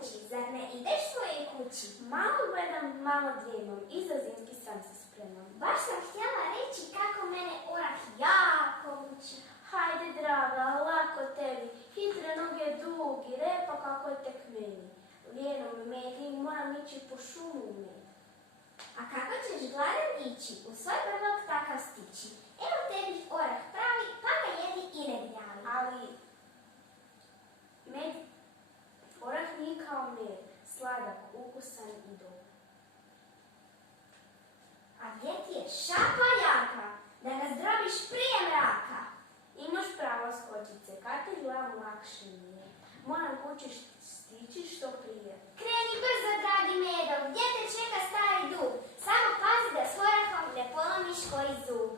kući, zar ne ideš svojoj kući? Malo gledam, malo drijemom i za zimski san se spremam. Baš sam htjela reći kako mene orah jako muči. Hajde draga, lako tebi, hitre noge dugi, repa kako je tek meni. Lijeno me medi, moram ići po šumu u med. A kako ćeš gladan ići, u svoj brlog takav stići? Evo tebi orah pravi, pa ga jedi i ne gnjavi. Ali med, orah nije kao med, sladak, ukusan i dobar. A gdje ti je šapa jaka, da ga zdrobiš prije mraka? Imaš pravo skočice, kad ti glavu lakše nije. Moram kući stići što prije. Kreni brzo, dragi Medo, gdje te čeka stari dug? Samo pazi da s orahom ne polomiš koji zub.